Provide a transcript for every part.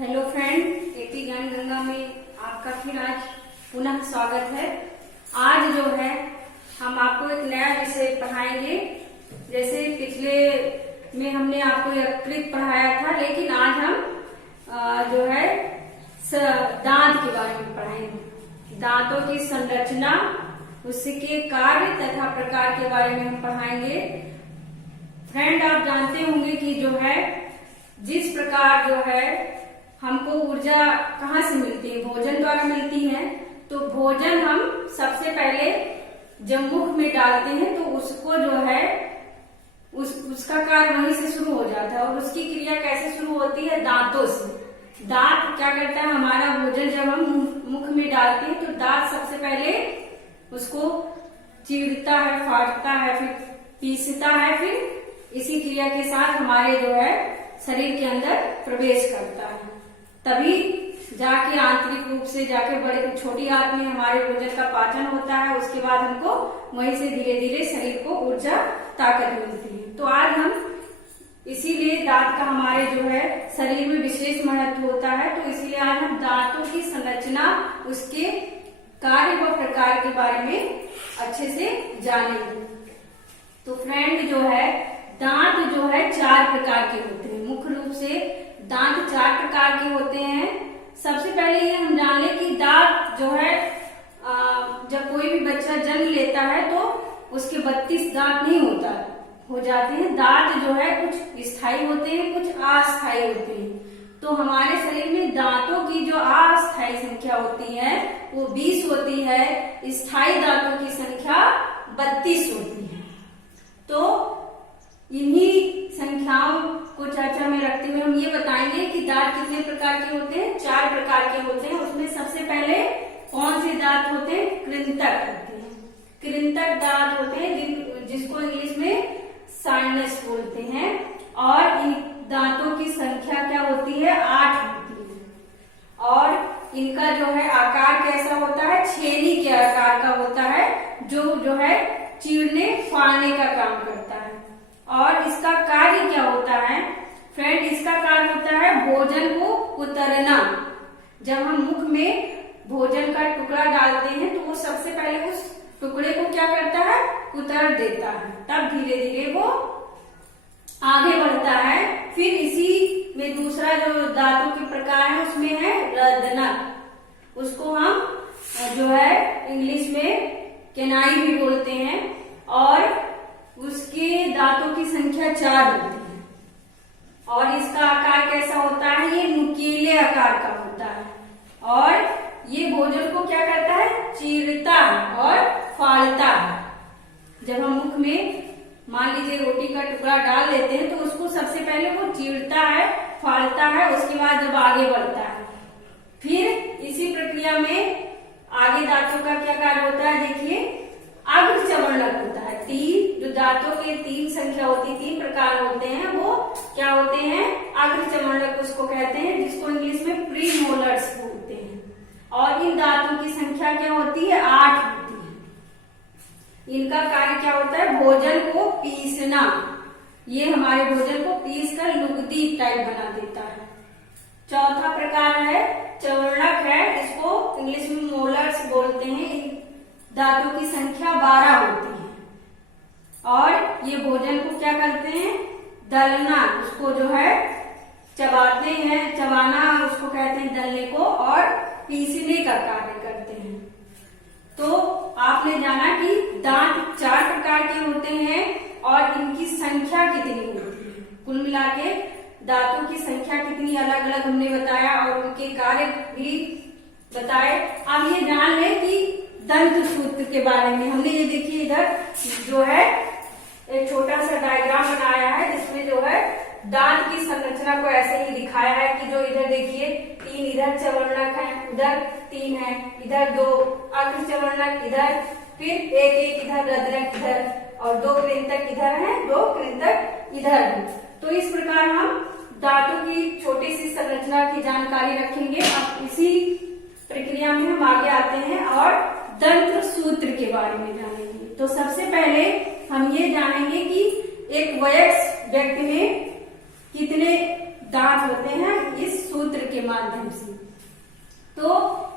Hello friend, eighty ज्ञान गंगा में आपका फिर आज पुनः स्वागत है। आज जो है हम आपको एक नया विषय पढ़ाएंगे। जैसे पिछले में हमने आपको यकृत पढ़ाया था, लेकिन आज हम जो है दांत के बारे में पढ़ाएंगे। दांतों की संरचना, उसके कार्य तथा प्रकार के बारे में हम पढ़ाएंगे। फ्रेंड, आप जानते होंगे कि जो है जिस प्रकार जो है हमको ऊर्जा कहाँ से मिलती है, भोजन द्वारा मिलती है। तो भोजन हम सबसे पहले जब मुख में डालते हैं तो उसको जो है उसका कार्य वहीं से शुरू हो जाता है। और उसकी क्रिया कैसे शुरू होती है? दांतों से। दांत क्या करता है? हमारा भोजन जब हम मुख में डालते हैं तो दांत सबसे पहले उसको चीरता है, फाड़ता है, फिर पीसता है, फिर इसी क्रिया के साथ हमारे जो है शरीर के अंदर प्रवेश करता है। तभी जाके आंतरिक रूप से जाके बड़े छोटी आंत में हमारे भोजन का पाचन होता है। उसके बाद हमको वहीं से धीरे धीरे शरीर को ऊर्जा, ताकत मिलती है। तो आज हम इसीलिए दांत का हमारे जो है शरीर में विशेष महत्व होता है। तो इसीलिए आज हम दांतों की संरचना, उसके कार्य व प्रकार के बारे में अच्छे से जानेंगे। तो फ्रेंड, जो है दांत जो है 4 प्रकार के होते हैं। मुख्य रूप से दांत 4 प्रकार के होते हैं। सबसे पहले ये हम जान लें कि दांत जो है जब कोई भी बच्चा जन्म लेता है तो उसके 32 दांत नहीं हो जाते हैं। दांत जो है कुछ स्थायी होते हैं, कुछ अस्थायी होते हैं। तो हमारे शरीर में दांतों की जो अस्थायी संख्या होती है वो 20 होती है, स्थायी दांतों की संख्या 32 होती है। तो इन्हीं संख्याओं को चर्चा में रखते हुए हम ये बताएंगे कि दांत कितने प्रकार के होते हैं। 4 प्रकार के होते हैं। उसमें सबसे पहले कौन से दांत होते हैं? कृंतक होते हैं। कृंतक दांत होते हैं जिसको इंग्लिश में साइनस बोलते हैं। और इन दांतों की संख्या क्या होती है? 8 होती है। और इनका जो है आकार कैसा होता है? छेनी के आकार का होता है, जो है चीरने फाड़ने का काम करता है। और इसका कार्य क्या होता है? फ्रेंड, इसका कार्य होता है भोजन को उतरना। जब हम मुख में भोजन का टुकड़ा डालते हैं तो वो सबसे पहले उस टुकड़े को क्या करता है? उतर देता है। तब धीरे धीरे वो आगे बढ़ता है। फिर इसी में दूसरा जो दांतों के प्रकार है उसमें है रदनक। उसको हम जो है इंग्लिश में केनाई भी बोलते हैं। और उसके दांतों की संख्या 4 होती है। और इसका आकार कैसा होता है? ये नुकीले आकार का होता है। और ये भोजन को क्या करता है? चीरता है और फाड़ता है। जब हम मुख में मान लीजिए रोटी का टुकड़ा डाल लेते हैं तो उसको सबसे पहले वो चीरता है, फाड़ता है। उसके बाद जब आगे बढ़ता है, फिर इसी प्रक्रिया में आगे दांतों का क्या कार्य होता है? देखिए, अग्र चवर्णक होता है। 3 जो दांतों के 3 संख्या होती है, 3 प्रकार होते हैं, वो क्या होते हैं? अग्र चवर्णक उसको कहते हैं, जिसको इंग्लिश में प्रीमोलर्स बोलते हैं। और इन दांतों की संख्या क्या होती है? 8 होती है। इनका कार्य क्या होता है? भोजन को पीसना। ये हमारे भोजन को पीस कर लुगदी टाइप बना देता है। चौथा प्रकार है चवर्णक है, इसको इंग्लिश में मोलर्स बोलते हैं। दांतों की संख्या 12 होती है। और ये भोजन को क्या करते हैं? दलना, उसको जो है चबाते हैं। चबाना उसको कहते हैं दलने को। और पीसने का कार्य करते हैं। तो आपने जाना कि दांत 4 प्रकार के होते हैं और इनकी संख्या कितनी होती है। कुल मिला के दांतों की संख्या कितनी अलग अलग हमने बताया और उनके कार्य भी बताए। अब ये जान लें कि दंत सूत्र के बारे में। हमने ये देखिए इधर जो है एक छोटा सा डायग्राम बनाया है, जिसमें जो है दांत की संरचना को ऐसे ही दिखाया है कि जो इधर देखिए 3 इधर चवर्णक है, उधर 3 है, इधर 2 अग्र चवर्णक, इधर फिर एक इधर रद्रक इधर, और 2 कृंतक इधर है, 2 कृंतक इधर है। तो इस प्रकार हम दांतों की छोटी सी संरचना की जानकारी रखेंगे। अब इसी प्रक्रिया में हम आगे आते हैं और दंत सूत्र के बारे में जानेंगे। तो सबसे पहले हम ये जानेंगे कि एक वयस्क व्यक्ति में कितने दांत होते हैं, इस सूत्र के के माध्यम से। तो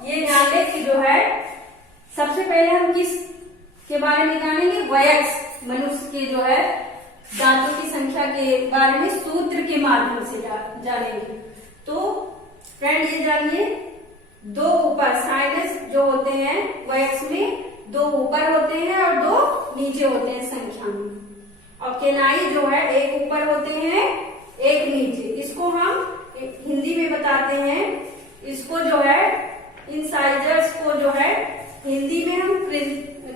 ये ध्यान दें कि जो है सबसे पहले हम किस के बारे में जानेंगे, वयस्क मनुष्य के जो है दांतों की संख्या के बारे में सूत्र के माध्यम से जानेंगे। तो फ्रेंड ये जानिए, दो ऊपर साइनस जो होते हैं वयस्क में, दो ऊपर होते हैं और दो नीचे होते हैं संख्या में, और केनाई जो है एक ऊपर होते हैं एक नीचे। इसको हम हिंदी में बताते हैं, इसको जो है इंसाइजर्स को जो है हिंदी में हम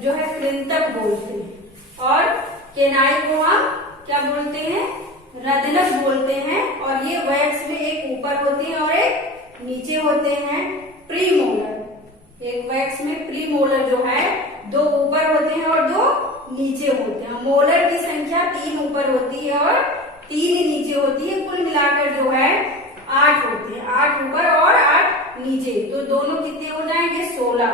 जो है कृंतक बोलते हैं, और केनाई को हम क्या बोलते हैं, रदनक बोलते हैं। और ये वयस्क में एक ऊपर होते हैं और एक नीचे होते हैं। प्रीमोलर, एक वयस्क में प्रीमोलर जो है दो ऊपर होते हैं और दो नीचे होते हैं। मोलर की संख्या 3 ऊपर होती है और 3 नीचे होती है। कुल मिलाकर जो है 8 होते हैं, 8 ऊपर और 8 नीचे। तो दोनों कितने हो जाएंगे, 16।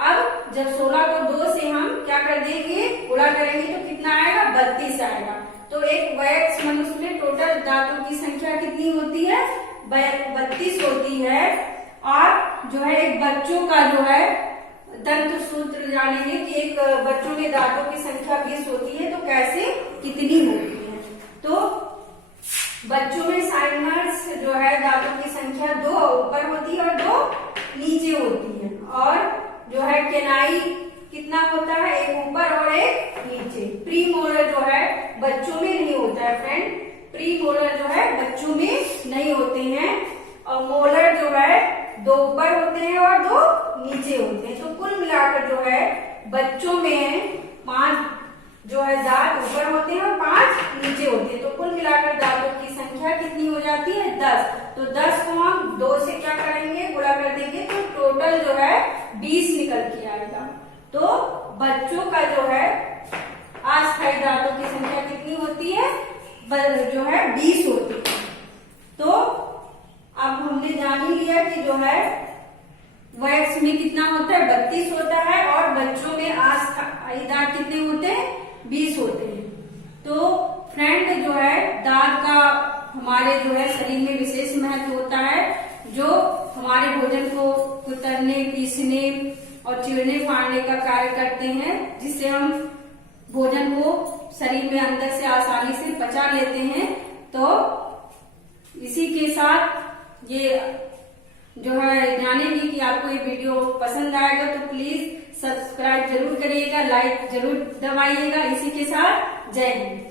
अब जब 16 को 2 से हम क्या कर देंगे, गुणा करेंगे तो कितना आएगा, 32 आएगा। तो एक वयस्क मनुष्य में टोटल दांतों की संख्या कितनी होती है, 32 होती है। और जो है एक बच्चों का जो है दंत सूत्र जानेंगे कि एक बच्चों में दांतों की संख्या 20 होती है तो कैसे कितनी होती है। तो बच्चों में साइनर्स जो है दांतों की संख्या 2 ऊपर होती है और 2 नीचे होती है। और जो है केनाई कितना होता है, एक ऊपर और एक नीचे। प्रीमोलर जो है बच्चों में नहीं होता है फ्रेंड, प्रीमोलर जो है बच्चों में नहीं होते हैं। और मोलर जो है 2 ऊपर होते हैं और 2 नीचे होते हैं। तो कुल मिलाकर जो है बच्चों में 5 जो है दांत ऊपर होते हैं और 5 नीचे होते हैं। तो कुल मिलाकर दांतों की संख्या कितनी हो जाती है, 10। तो 10 को हम 2 से क्या करेंगे, गुणा कर देंगे तो टोटल जो है 20 निकल के आएगा। तो बच्चों का जो है अस्थायी दांतों की संख्या कितनी होती है, जो है 20 होती है। तो अब हमने जान ही लिया कि जो है वयस्क में कितना होता है, 32 होता है, और बच्चों में अस्थायी दांत कितने होते हैं, 20 होते हैं। तो फ्रेंड जो है दांत का हमारे जो है शरीर में विशेष महत्व होता है, जो हमारे भोजन को कुतरने, पीसने और चीरने फाड़ने का कार्य करते हैं, जिससे हम भोजन को शरीर में अंदर से आसानी से पचा लेते हैं। तो इसी के साथ ये जो है जानेंगे कि आपको ये वीडियो पसंद आएगा तो प्लीज सब्सक्राइब जरूर करिएगा, लाइक जरूर दबाइएगा। इसी के साथ जय हिंद।